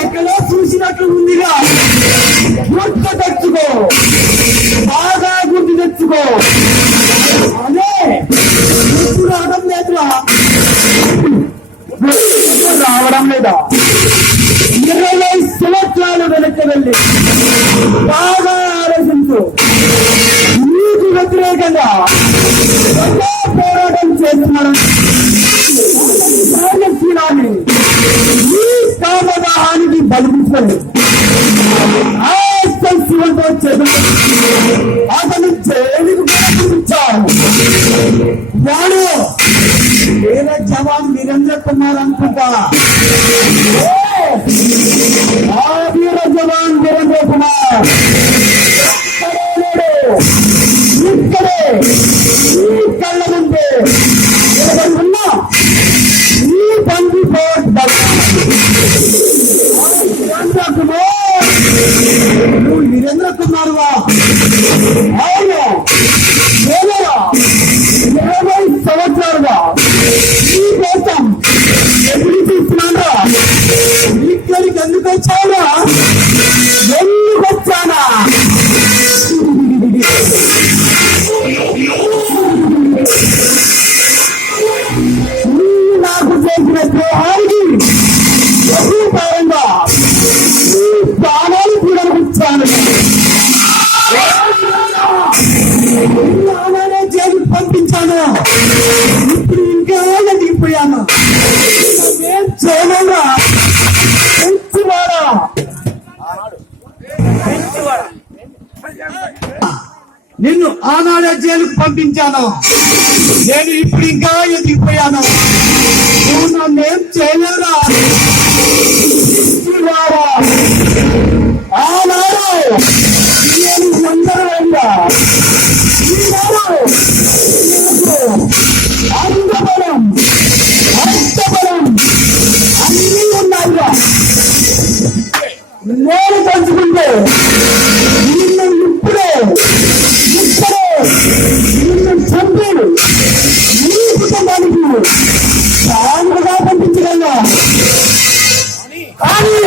ఎక్కడో చూసినట్లు ఉందిగా, గుర్తు తెచ్చుకో, బాగా గుర్తు తెచ్చుకో. అదే గుర్తు రావడం లేదురా, రావడం లేదా? 20 సంవత్సరాలు వెనక్కి వెళ్ళి బాగా ఆలోచించు. నీకు వ్యతిరేకంగా పోరాటం చేస్తున్నాడు ఈ కామదాహానికి బలిపించండి. శివంతో చేతులు అతను జైలుకు పంపించాడు. వాడు వేరే జవాన్ వీరేంద్ర కుమార్ అనుకుంటా. ఆ వీర జవాన్ వీరేంద్ర కుమార్ ఇక్కడే ఈ కళ్ళ ముందే ఉన్నా ఈ బండి నువ్వు వీరేంద్ర కుమార్వా? అవును, 20 సంవత్సరాలుగా ఈ కోసం ఎదురు చూస్తున్నాడా? ఇక్కడికి ఎందుకు వచ్చానా? ఎందుకు వచ్చానా? నాకు చేసిన ద్రోహానికి బహుపరంగా ఈ ప్రాణాలు కూడా వచ్చాను. నానే జైలుకు పంపించాను. ఇప్పుడు ఇంకా దిగిపోయాను. ఏం చేయలేదా? నిన్ను ఆనాడే జైలుకు పంపించాను. నేను ఇప్పుడు ఇంకా ఎదిగిపోయాను. నువ్వు నన్నేం చేయలేరా? ఆనాడు నేను అందరమైందా? ఈనాడు అందబలం అంతబలం అన్నీ ఉన్నాయిగా. నేను పంచుకుంటే నిన్ను ఇప్పుడే నిన్ను చంపి నీ కుటుంబానికి సాంద్రగా పంపించగలను. కానీ